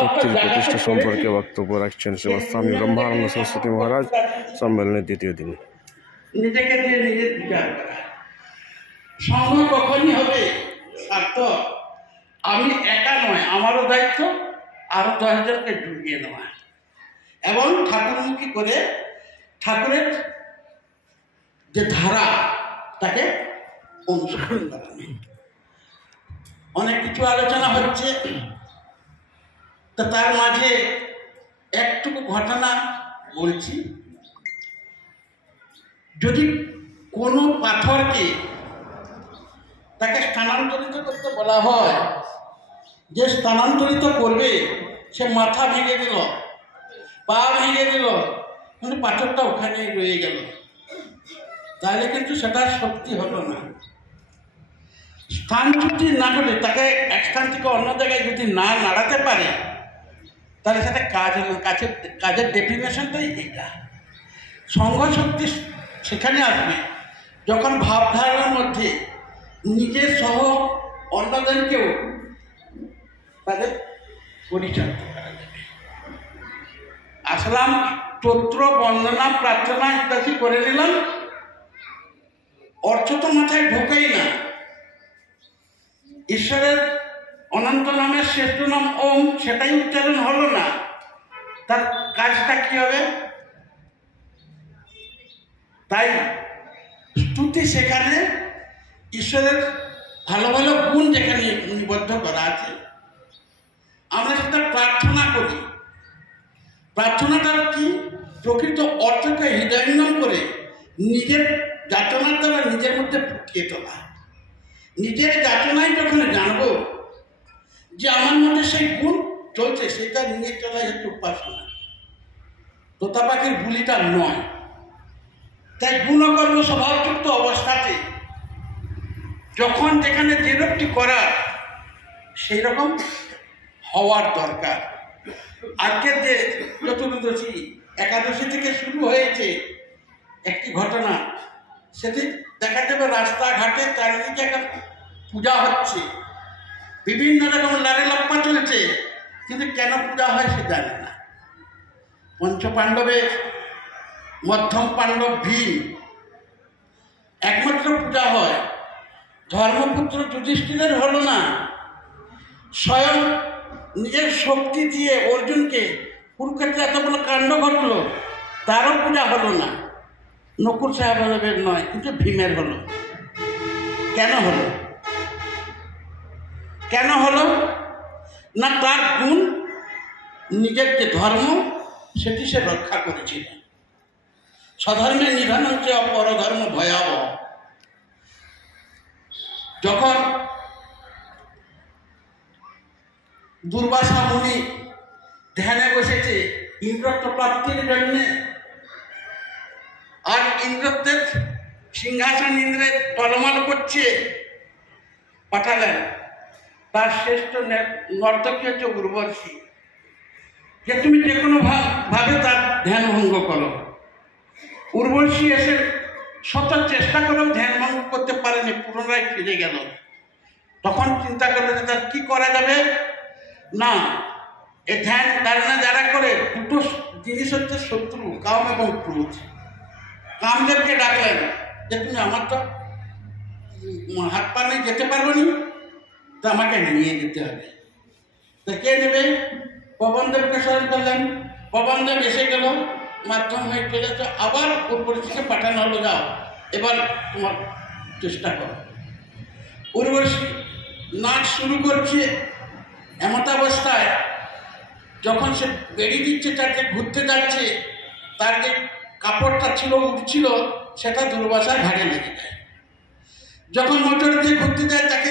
শক্তির প্রতিষ্ঠা সম্পর্কে বক্তব্য রাখছেন স্বামী ব্রহ্মানন্দ সরস্বতী মহারাজ সম্মেলনের দ্বিতীয় দিন। নিজেকে দিয়ে নিজের বিচার করা সংঘ কখনই হবে সার্থক আমি একা নয়, আমারও দায়িত্ব আরো 10 জনকে ঢুকিয়ে নেওয়া এবং ঠাকুরমুখী করে ঠাকুরের যে ধারা তাকে অনুসরণ করা। অনেক কিছু আলোচনা হচ্ছে, তো তার মাঝে একটুকু ঘটনা বলছি। যদি কোনো পাথরকে তাকে স্থানান্তরিত করতে বলা হয়, যে স্থানান্তরিত করবে সে মাথা ভেঙে দিল, পা ভেঙে দিল, কিন্তু পাথরটা ওখানে রয়ে গেল, তাহলে কিন্তু সেটার শক্তি হলো না। স্থানচ্যুতি না করে তাকে এক স্থান থেকে অন্য জায়গায় যদি না নাড়াতে পারে তাহলে সেটা কাজ হলো। কাজের ডেফিনেশনটাই এটা। সংঘ শক্তি সেখানে আসবে যখন ভাবধারার মধ্যে নিজের সহ অন্যজনকেও তাদের পরিচালিত করা যাবে। আসলাম, স্তোত্র, বন্দনা, প্রার্থনা ইত্যাদি করে নিলাম, অর্থ তো মাথায় ঢোকেই না। ঈশ্বরের অনন্ত নামের শ্রেষ্ঠ নাম ওম, সেটাই উচ্চারণ হলো না, তার কাজটা কি হবে? তাই স্তুতি সেখানে ঈশ্বরের ভালো ভালো গুণ যেখানে নিবদ্ধ করা আছে, আমরা সেটা প্রার্থনা করি। প্রার্থনাটা কি? প্রকৃত অর্থকে হৃদয়ঙ্গম করে নিজের যাতনার দ্বারা নিজের মধ্যে ফুটিয়ে তোলা। নিজের যাতনায় যখন জানবো যে আমার মধ্যে সেই গুণ চলছে, সেটা নিয়ে চলা হচ্ছে উপাসনা, তোতা পাখির বুলিটা নয়। তাই গুণকর্ম স্বভাবযুক্ত অবস্থাতে যখন যেখানে যে রূপটি করার সেই রকম হওয়ার দরকার। আজকের যে চতুর্দশী একাদশী থেকে শুরু হয়েছে একটি ঘটনা, সেটি দেখা যাবে রাস্তাঘাটে চারিদিকে একটা পূজা হচ্ছে, বিভিন্ন রকম লারে লাপ্পা চলছে, কিন্তু কেন পূজা হয় সে জানে না। পঞ্চপাণ্ডবের মধ্যম পাণ্ডব ভীম একমাত্র পূজা হয়, ধর্মপুত্র যুধিষ্ঠিরের হলো না। স্বয়ং নিজের শক্তি দিয়ে অর্জুনকে কুরুক্ষেত্রে এতগুলো কাণ্ড ঘটলো, তারও পূজা হলো না। নকুল সাহেবের নয়, কিন্তু ভীমের হলো। কেন হলো? কেন হলো না? তার গুণ, নিজের যে ধর্ম সেটি সে রক্ষা করেছিল। স্বধর্মের নিধন হচ্ছে অপরধর্ম ভয়াবহ। যখন দুর্বাসা মুনি ধ্যানে বসেছে ইন্দ্রত্ব প্রাপ্তির জন্য, আর ইন্দ্রত্বের সিংহাসন ইন্দ্রের টলমল করছে, পাঠালেন তার শ্রেষ্ঠ নর্তকী হচ্ছে উর্বশী, যে তুমি যে কোনো ভাবে তার ধ্যান ভঙ্গ করো। উর্বশী এসে শত চেষ্টা করেও ধ্যান ভঙ্গ করতে পারেনি, পুনরায় ফিরে গেল। তখন চিন্তা করলো যে তার কি করা যাবে। না, এ ধ্যান ধারণা যারা করে দুটো জিনিস হচ্ছে শত্রু, কাম এবং ক্রোধ। কামদেবকে ডাকলেন যে তুমি আমার তো হাত পা নিয়ে যেতে পারবো নি, তো আমাকে নিয়ে যেতে হবে। তো কে নেবে? পবনদেবকে স্মরণ করলেন। পবনদেব এসে গেল, মাধ্যম হয়ে চলেছে। আবার উর্বশীকে পাঠানো হলো, যাও এবার তোমার চেষ্টা করো। উর্বশী নাচ শুরু করছে। এমতাবস্থায় যখন সে বেরিয়ে দিচ্ছে, তাকে ঘুরতে যাচ্ছে, তার যে কাপড়টা ছিল উঠছিল, সেটা দুর্বাসার ঘাড়ে লেগে যায়। যখন মোটর দিয়ে ঘুরতে যায়, তাকে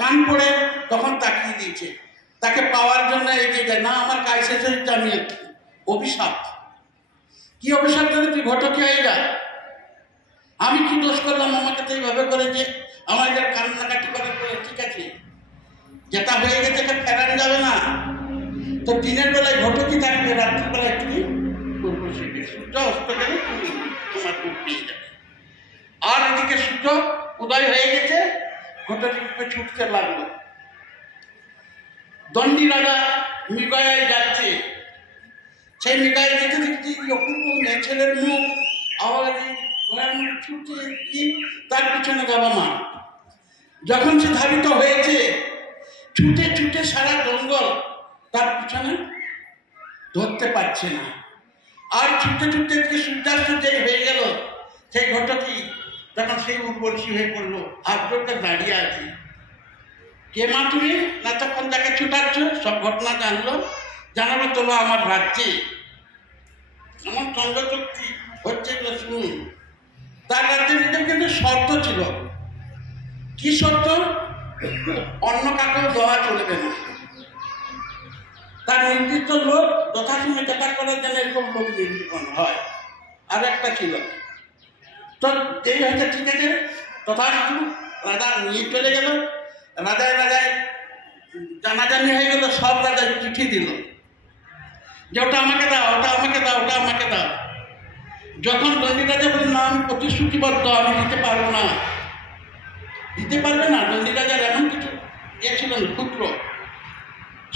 কান পড়ে, তখন তাকিয়ে দিয়েছে। তাকে পাওয়ার জন্য এগিয়ে যায়। না, আমার কাজ শেষ হয়েছে, আমি অভিশাপ। কি অভিশাপ দেবে? তুই ঘটকে হয়ে যা। আমি কি দোষ করলাম? আমাকে তো এইভাবে করে যে আমার এদের কান্নাকাটি করার পরে ঠিক আছে, যেটা হয়ে গেছে এটা ফেরানো যাবে না। তো দিনের বেলায় ঘটকি থাকবে, রাত্রিবেলায় তুমি সূর্য অস্ত গেলে তুমি তোমার রূপ পেয়ে যাবে। আর এদিকে সূর্য উদয় হয়ে গেছে, ঘটকি ছুটতে লাগলো। দণ্ডী রাজা মৃগয়ায় যাচ্ছে, সেই মৃগয়ায় যেতে দেখছি অপূর্ব মেয়ে ছেলের মুখ, আবার ছুটছে কি তার পিছনে বাবা মা। যখন সে ধাবিত হয়েছে, ছুটে ছুটে সারা জঙ্গল তার পিছনে, ধরতে পারছে না। আর ছুটতে ছুটতে দিকে সূর্যাস্ত যেই হয়ে গেল, সেই ঘটকি তখন সেই উর্বশী হয়ে পড়লো, আর্দ্রটা দাঁড়িয়ে আছে। কে মা তুমি? না তখন তাকে ছুটাচ্ছ, সব ঘটনা জানলো, জানালো চলো আমার রাজ্যে, আমার চন্দ্রচক্রী হচ্ছে শুনুন। তার রাজ্যে নিতে কিন্তু শর্ত ছিল। কি শর্ত? অন্য কাকেও দেওয়া চলবে না, তার নির্দিষ্ট লোক যথাসময় দেখা করার জন্য এরকম লোক নির্বাচন হয়। আর একটা ছিল, তো এই হয়েছে ঠিক আছে, তথাস্তু রাজা নিয়ে চলে গেল। রাজায় রাজায় জানাজানি হয়ে গেল, সব রাজা চিঠি দিল যে ওটা আমাকে দাও, ওটা আমাকে দাও, ওটা আমাকে দাও। যখন দণ্ডী রাজা বলল না আমি প্রতিশ্রুতিবদ্ধ, আমি দিতে পারবো না, দিতে পারবে না। দণ্ডী রাজার এমন কিছু ছিল পুত্র,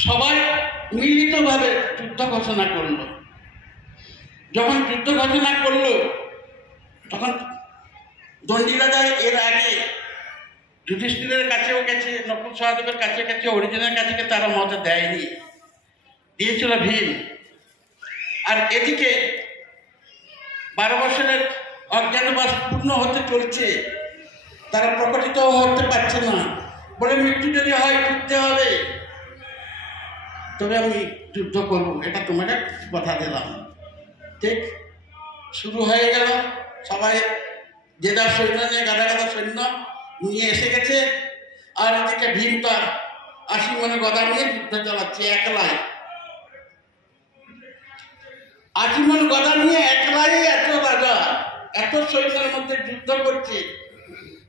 সবাই মিলিতভাবে যুদ্ধ ঘোষণা করলো। যখন যুদ্ধ ঘোষণা করলো, তখন দণ্ডী রাজা এর আগে যুধিষ্ঠিরের কাছেও গেছে, নকুল সহদেবের কাছে গেছে, অর্জুনের কাছে তারা মত দেয়নি, দিয়েছিল ভীম। আর এদিকে 12 বছরের অজ্ঞাতবাস পূর্ণ হতে চলছে, তারা প্রকটিত হতে পারছে না, বলে মৃত্যু যদি হয় যুদ্ধে হবে, তবে আমি যুদ্ধ করবো, এটা তোমাকে কথা দিলাম। ঠিক শুরু হয়ে গেল, সবাই যে যার সৈন্য নিয়ে গাদা গাদা সৈন্য নিয়ে এসে গেছে। আর এদিকে ভীম তার 80 মনে গদা নিয়ে যুদ্ধ চালাচ্ছে একলাই। 80 মন গদা নিয়ে একলাই এত রাজা এত সৈন্যের মধ্যে যুদ্ধ করছে।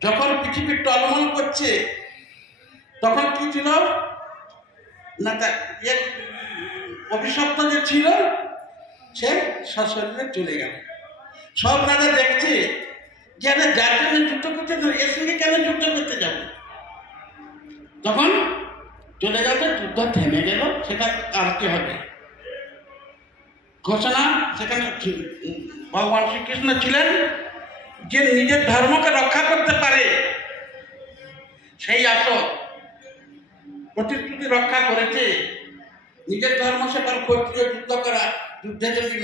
যখন পৃথিবী টলমল করছে, তখন কি ছিল না, অভিশপ্ত যে ছিল সে সশরীরে চলে গেল। সব রাজা দেখছে যে যার জন্য যুদ্ধ করতে এর সঙ্গে কেন যুদ্ধ করতে যাব। তখন চলে যাবে, যুদ্ধ থেমে গেল, সেটা কালকে হবে ঘোষণা। সেখানে ভগবান শ্রীকৃষ্ণ ছিলেন, যে নিজের ধর্মকে রক্ষা করতে পারে সেই আসর প্রতিশ্রুতি রক্ষা করেছে। নিজের ধর্ম সেবার ক্ষত্রিয় যুদ্ধ করা, যুদ্ধে যদি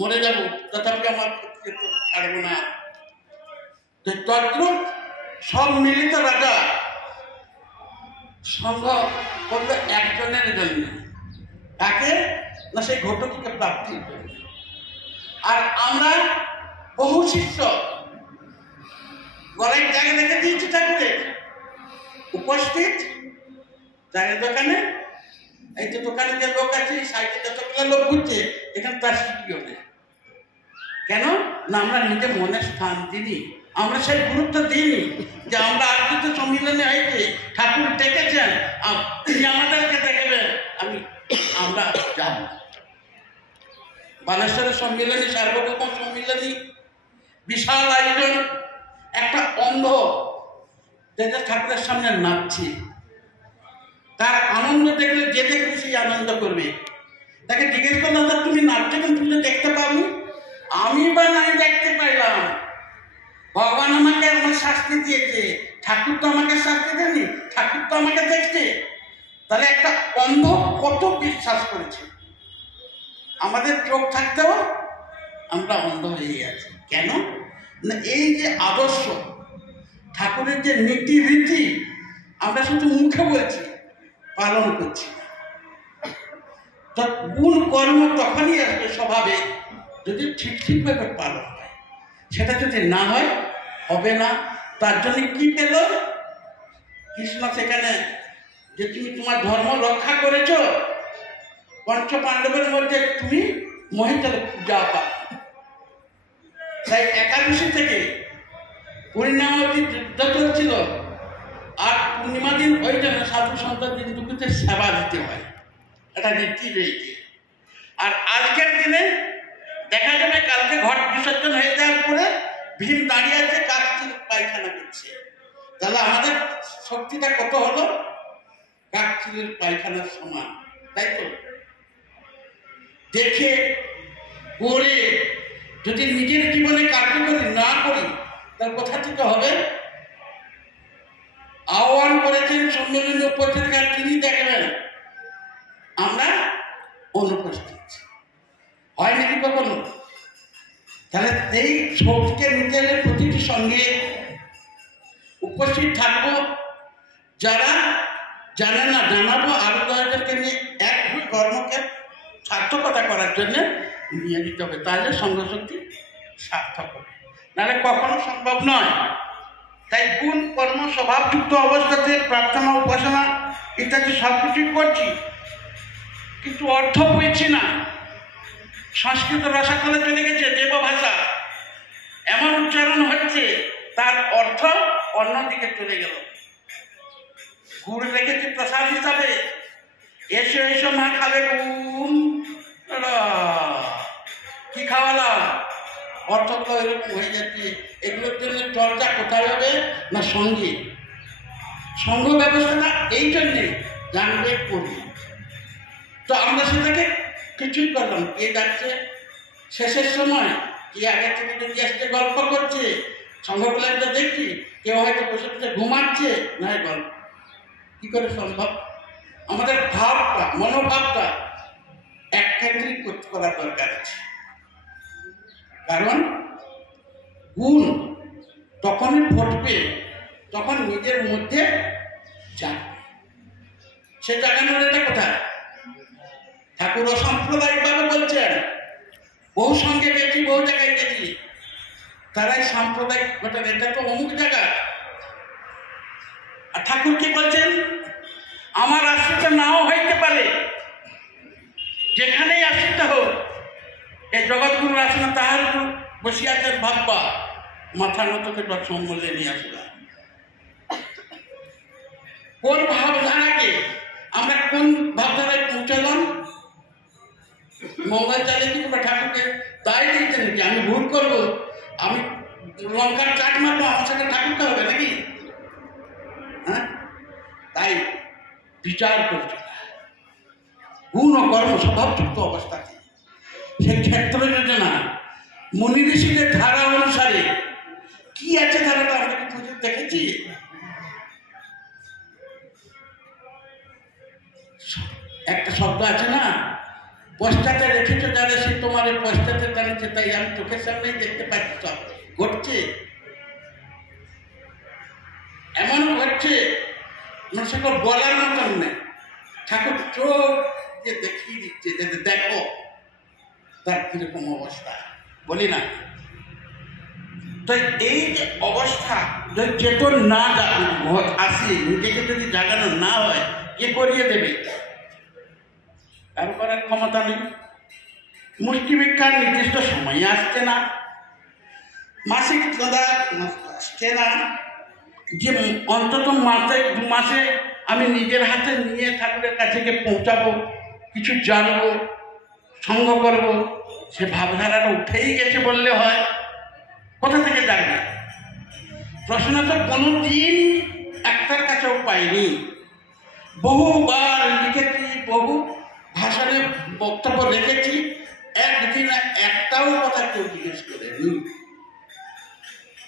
মরে যাব তথাপি আমার ছাড়ব না। তদ্রূপ সম্মিলিত রাজা সংঘ করলো একজনের জন্য, তাকে না সেই ঘটককে প্রাপ্তির জন্য। আর আমরা বহু শিষ্য গলায় জায়গা রেখে দিয়েছি ঠাকুরের, উপস্থিত চায়ের দোকানে, এই যে দোকানে যে লোক আছে, সাইডে যতগুলো লোক ঘুরছে, এখানে তার সিটিও নেই। কেন না আমরা নিজে মনে স্থান দিইনি, আমরা সেই গুরুত্ব দিইনি যে আমরা আজকে তো সম্মিলনে হয়েছে, ঠাকুর ডেকেছেন, তিনি আমাদেরকে দেখবেন, আমরা যাব। বালেশ্বরের সম্মিলনী, সার্বভৌম সম্মিলনী, বিশাল আয়োজন, একটা অন্ধ যেটা ঠাকুরের সামনে নাচছে, তার আনন্দ দেখলে যে দেখবে সেই আনন্দ করবে। তাকে জিজ্ঞেস করলাম তুমি নাচছো কেন, তুমি দেখতে পাবি? আমি বা নাই দেখতে পাইলাম, ভগবান আমাকে আমার শাস্তি দিয়েছে, ঠাকুর তো আমাকে শাস্তি দেয়নি, ঠাকুর তো আমাকে দেখছে। তাহলে একটা অন্ধ কত বিশ্বাস করেছে, আমাদের চোখ থাকতেও আমরা অন্ধ হয়ে আছি। কেন না এই যে আদর্শ ঠাকুরের যে নীতি রীতি আমরা শুধু মুখে বলছি, পালন করছি না। গুণ কর্ম তখনই আসবে স্বভাবে যদি ঠিকভাবে পালন হয়, সেটা যদি না হয় হবে না। তার জন্য কি পেল কৃষ্ণ সেখানে, যে তুমি তোমার ধর্ম রক্ষা করেছ, পঞ্চ পাণ্ডবের মধ্যে তুমি মহিষের পূজা পাও। তাই একাদশী থেকে পূর্ণিমা অবধি যুদ্ধ চলছিল, আর পূর্ণিমা দিন ওই জন্য সাধু সন্ত দিন দুপুরে সেবা দিতে হয়, এটা রীতি রয়েছে। আর আজকের দিনে দেখা যাবে কালকে ঘট বিসর্জন হয়ে যাওয়ার পরে ভীম দাঁড়িয়ে আছে, কাজ পায়খানা করছে। তাহলে আমাদের শক্তিটা কত হলো? কাকচিলের পায়খানার সমান, তাই তো? দেখে করে যদি নিজের জীবনে কার্যকরী না করি তার কোথা থেকে হবে? আহ্বান করেছেন সম্মেলনী উপস্থিত, তিনি দেখবেন আমরা অনুপস্থিত, হয় নাকি কখনো? তাহলে এই সবকে নিতে হলে প্রতিটি সঙ্গে উপস্থিত থাকবো, যারা জানে না জানাবো, আরো 10জনকে নিয়ে এক কর্মকে সার্থকতা করার জন্য নিয়ে দিতে হবে, তাহলে সংঘশক্তি সার্থক হবে, নাহলে কখনো সম্ভব নয়। তাই গুণ কর্ম স্বভাবযুক্ত অবস্থাতে প্রার্থনা উপাসনা ইত্যাদি সব কিছুই করছি, কিন্তু অর্থ বুঝছি না। সংস্কৃত রসাতলে চলে গেছে দেব ভাষা, এমন উচ্চারণ হচ্ছে তার অর্থ অন্যদিকে চলে গেল। গুড় রেখেছে প্রসাদ হিসাবে, এসো এসো মা খাবে গুণ, কি খাওয়ালাম, অর্থটা এরকম হয়ে যাচ্ছে। এগুলোর জন্য চর্চা কোথায় হবে না সঙ্গে, সংঘ ব্যবস্থাটা এই জন্যে জানবে করবে। তো আমরা সেটাকে কিছুই করলাম, কে যাচ্ছে শেষের সময়, কে আগে থেকে যদি আসছে গল্প করছে, সংঘগুলো দেখছি, কেউ হয়তো বসে বসে ঘুমাচ্ছে, নয় গল্প। কি করে সম্ভব? আমাদের ভাবটা, মনোভাবটা এককেন্দ্রিক করার দরকার আছে। কারণ গুণ তখনই ঘটবে তখন নিজের মধ্যে জাগবে। সে জাগানোর এটা কোথায়? ঠাকুর সাম্প্রদায়িকভাবে বলছেন, বহু সঙ্গে গেছি, বহু জায়গায় গেছি, তারাই সাম্প্রদায়িক ঘটনা, এটা তো অমুক জায়গা। আর ঠাকুর কি বলছেন? আমার আশ্রিত নাও হইতে পারে, যেখানেই আশ্রিত হোক, এই জগৎগুরুর আসনে তাহার বসিয়াছেন ভাববা, মাথা নত করে সম্বলে নিয়ে আসলাম। কোন ভাবধারাকে আমরা কোন ভাবধারায় পৌঁছালাম? মোবাইল চালিয়ে কি ঠাকুরকে দায় দিতে নাকি? আমি ভুল করবো, আমি লঙ্কার চাট মারবো, আমার সাথে ঠাকুরটা হবে নাকি? হ্যাঁ, তাই বিচার করছে গুণ ও কর্ম স্বভাবযুক্ত অবস্থাতে। সেই ক্ষেত্র যোজনা মুনি ঋষিদের ধারা অনুসারে কি আছে, ধারাটা আমরা কি পুজো দেখেছি? একটা শব্দ আছে না, পশ্চাতে রেখেছো যারা সে তোমার পশ্চাতে টানেছে, তাই আমি চোখের সামনেই দেখতে পাচ্ছি সব ঘটছে, এমন ঘটছে মানে সেগুলো বলার মতন নেই। ঠাকুর চোখ যে দেখিয়ে দিচ্ছে যে দেখো তার কিরকম অবস্থা, বলি না? তো এই যে অবস্থা যদি চেতন না আসে, নিজেকে যদি জাগানো না হয়, কে করিয়ে দেবে? কারো করার ক্ষমতা নেই। মুষ্টি ভিক্ষার নির্দিষ্ট সময় আসছে না, মাসিক চাঁদা আসছে না, যে অন্তত মাসে 2 মাসে আমি নিজের হাতে নিয়ে ঠাকুরের কাছে গিয়ে পৌঁছাবো, কিছু জানবো, সঙ্গ করবো, সে ভাবধারাটা উঠেই গেছে বললে হয়। কোথা থেকে জানবে? প্রশ্ন তো কোনোদিন একটার কাছেও পাইনি। বহুবার লিখেছি, বহু ভাষণে বক্তব্য রেখেছি, একদিন একটাও কথা কেউ জিজ্ঞেস করেনি।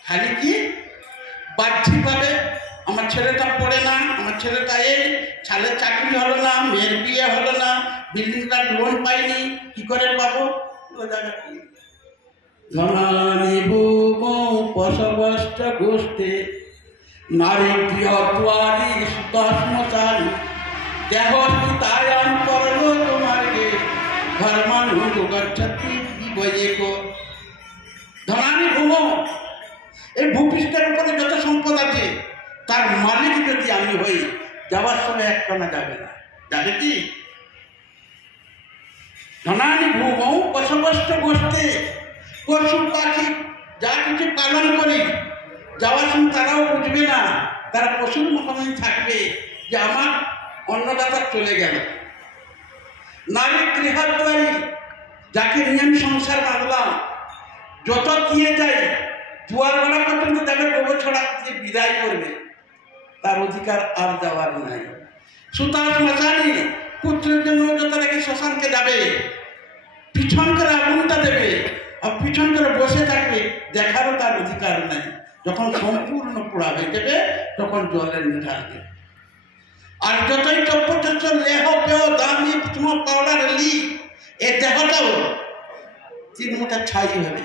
খালি কি বাহ্যিকভাবে আমার ছেলেটা পড়ে না, আমার ছেলেটা এই, ছেলের চাকরি হলো না, মেয়ের বিয়ে হলো না, বিল্ডিংটা লোন পাইনি, কি করে পাবো? ধনানি ভূমস্ত গোষ্ঠে নারী গৃহদ্বারী সুতশ্মশানী দেহ তায়ান করলো তোমারকে ঘর মানুষ গচ্ছতি বিবয়েকো। ধনানি ভূম, এই ভূপৃষ্ঠের উপরে যত সম্পদ আছে তার মালিক যদি আমি হই, যাওয়ার সময় এক কানা যাবে না। যাবে কি? ধনানি ভূম পশবস্ত গোষ্ঠে, পশু পাখি যা কিছু পালন করি, যাওয়ার সময় তারাও বুঝবে না, তারা পশুর মতনই থাকবে যে আমার অন্নদাতা চলে গেল। নারী গৃহদ্বারী, যাকে নিয়ে আমি সংসার বাঁধলাম, যত দিয়ে যাই দুয়ার বেলা পর্যন্ত যাবে, গোবর ছড়া দিয়ে বিদায় করবে, তার অধিকার আর যাওয়ার নাই। সুতার শ্মশানে পুত্রের জন্য যত রেখে শ্মশানকে যাবে, পিছন করে আগুনটা দেবে আর পিছন করে বসে থাকবে, দেখারও তার অধিকার নেই। যখন সম্পূর্ণ পোড়া হয়ে যাবে তখন জলের ঢালবে। আর যতই চপ্পট লেহ পেহ দামি তোমার পাউডার লি, এ দেহটাও 3 মুঠা ছাই হবে।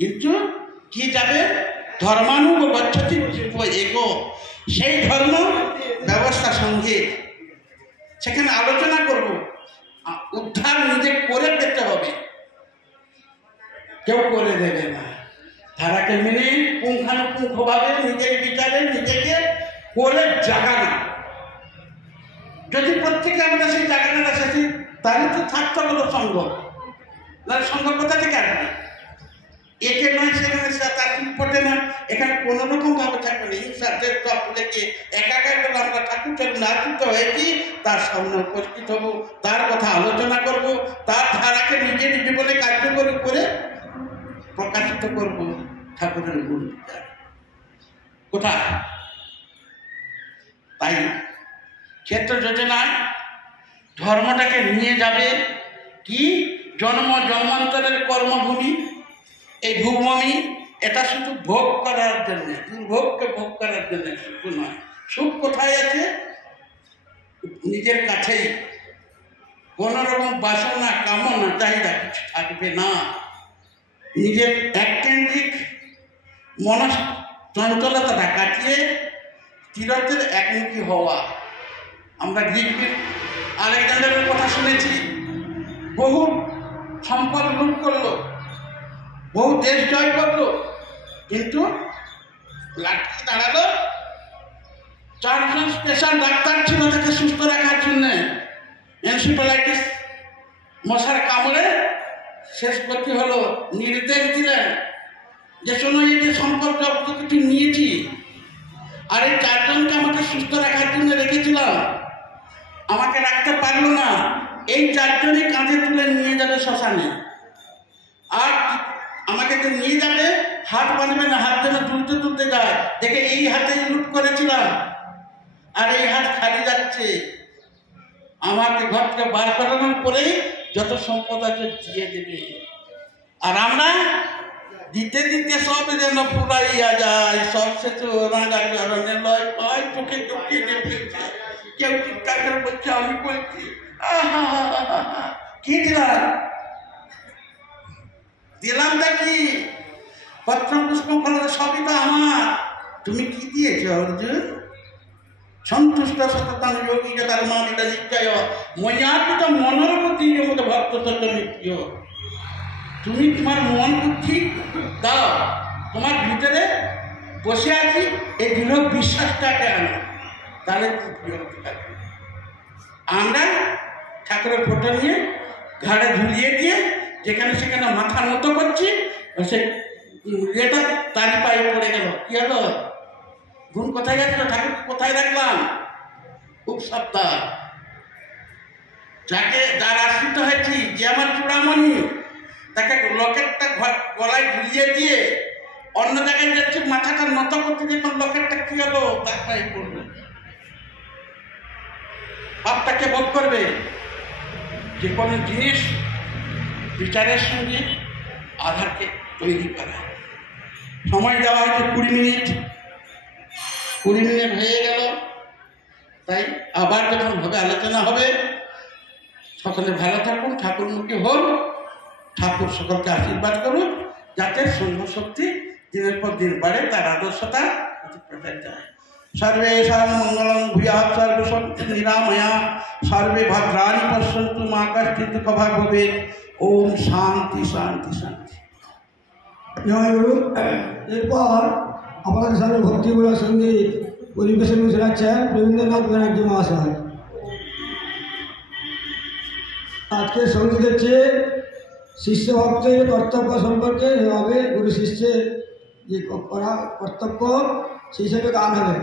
কিন্তু কি যাবে? ধর্মানুগ গচ্ছতি এগো, সেই ধর্ম ব্যবস্থা সঙ্গে সেখানে আলোচনা করব। উদ্ধার নিজে করে পেতে হবে, কেউ করে দেবে না। ধারাকে মেনে পুঙ্খানুপুঙ্খভাবে নিজের বিচারে নিজেকে করে জাগানো। যদি প্রত্যেকে আমরা সেই জাগানোটা শেখি তাহলে তো থাকতে হলো সঙ্গ, না সঙ্গ কোথা থেকে আসবে? একে নয় সেখানে তার পটে না, এখানে কোনো রকম ভাবে থাকবে না। হিংসা লেগে একাকার করে আমরা ঠাকুর নাচিত হয়েছি, তার সামনে উপস্থিত হব, তার কথা আলোচনা করব, তার ধারাকে নিজের জীবনে কার্যকরী করে প্রকাশিত করব ঠাকুরের গুণ বিচার। কোথায়? তাই ক্ষেত্র যোজনায় ধর্মটাকে নিয়ে যাবে কি? জন্ম জন্মান্তরের কর্মভূমি, এই ভূমি এটা শুধু ভোগ করার জন্য, দুর্ভোগকে ভোগ করার জন্য শুধু নয়। সুখ কোথায় আছে? নিজের কাছেই। কোন রকম বাসনা কামনা চাহিদা কিছু থাকবে না। নিজের এককেন্দ্রিক মনস চঞ্চলতাটা কাটিয়ে তীরথের একমুখী হওয়া। আমরা গ্রিক আলেকজান্ডারের কথা শুনেছি, বহু সম্পদ লুট করলো, বহু দেশ জয় করলো, কিন্তু লাঠি দাঁড়ালো। 4 জন স্পেশাল ডাক্তার ছিল তাকে সুস্থ রাখার জন্য। এনসিফালাইটিস মশার কামড়ে শেষ গতি হলো। নির্দেশ দিলেন যে শোনো, এই যে সম্পদ যত কিছু নিয়েছি আর এই 4 জনকে আমাকে সুস্থ রাখার জন্য রেখেছিলাম, আমাকে রাখতে পারলো না, এই 4 জনই কাঁধে তুলে নিয়ে যাবে শ্মশানে। আর আমাকে তো নিয়ে যাবে, হাত বাঁধবে না, হাত যেন তুলতে তুলতে যায়, দেখে এই হাতে লুট করেছিলাম আর এই হাত খালি যাচ্ছে। আমাকে ঘর থেকে বার করানোর পরেই যত সম্পদ আছে দিয়ে দেবে। আর আমরা দিতে দিতে সব যেন পুরাইয়া যায়, সব শেষে রাঙা চরণে লয় পায়, চোখে চোখে ফেলছে। কেউ চিৎকার করে বলছে, আমি বলছি কি দিলাম? দিলামটা কি? পত্র পুষ্প ফল সবই তো আমার। তুমি কি দিয়েছ অর্জুন? সন্তুষ্ট সততাং যোগী তার মানিতা নিশ্চয় ময়ার্পিত মনের প্রতি মতো ভক্ত সত্য নিত্য। তুমি তোমার মন বুদ্ধি দাও, তোমার ভিতরে বসে আছি এই দৃঢ় বিশ্বাসটাকে আনো, তাহলে আমরা ঠাকুরের ফটো নিয়ে ঘাড়ে ঝুলিয়ে দিয়ে যেখানে সেখানে মাথা নত করছি, সে এটা তারি পায়ে পড়ে গেল। কি হলো? গুণ কোথায় গেছিল? ঠাকুর কোথায় রাখলাম? খুব সাবধান। যার আশ্রিত হয়েছি, যে আমার চূড়ামণি, তাকে লকেটটা গলায় ঝুলিয়ে দিয়ে অন্য জায়গায় যাচ্ছি, মাথাটা নত করতে যখন লকেটটা কি হলো? তার পায়ে পড়বে। পাপটাকে ভোগ করবে। যে কোনো জিনিস বিচারের সঙ্গে আধারকে তৈরি করা। সময় দেওয়া হয়েছে 20 মিনিট। 20 মিনিট হয়ে গেল। তাই আবার যখন হবে আলোচনা হবে, সকলে ভালো থাকুন, ঠাকুরমুখী হন, ঠাকুর সকলকে আশীর্বাদ করুন, যাতে সৈন্য শক্তি দিনের পর দিন বাড়ে, তার আদর্শতা প্রচারিত হয়। सर्वेषां मंगलं भूयात् सर्वशक्ति निरामया सर्वे भद्राणि पश्यन्तु मा कश्चित् दुःखभाग् भवेत्। ओम शांति शांति शांति। জয়গুরু। এরপর আপনাদের সামনে ভক্তিমূলক সঙ্গীত পরিবেশন শোনাচ্ছেন রবীন্দ্রনাথ ব্যানার্জি মহাশয়। আজকের সঙ্গীত হচ্ছে শিষ্য ভক্তের কর্তব্য সম্পর্কে, যেভাবে গুরু শিষ্যের যে করা কর্তব্য সেই হিসেবে গান হবে।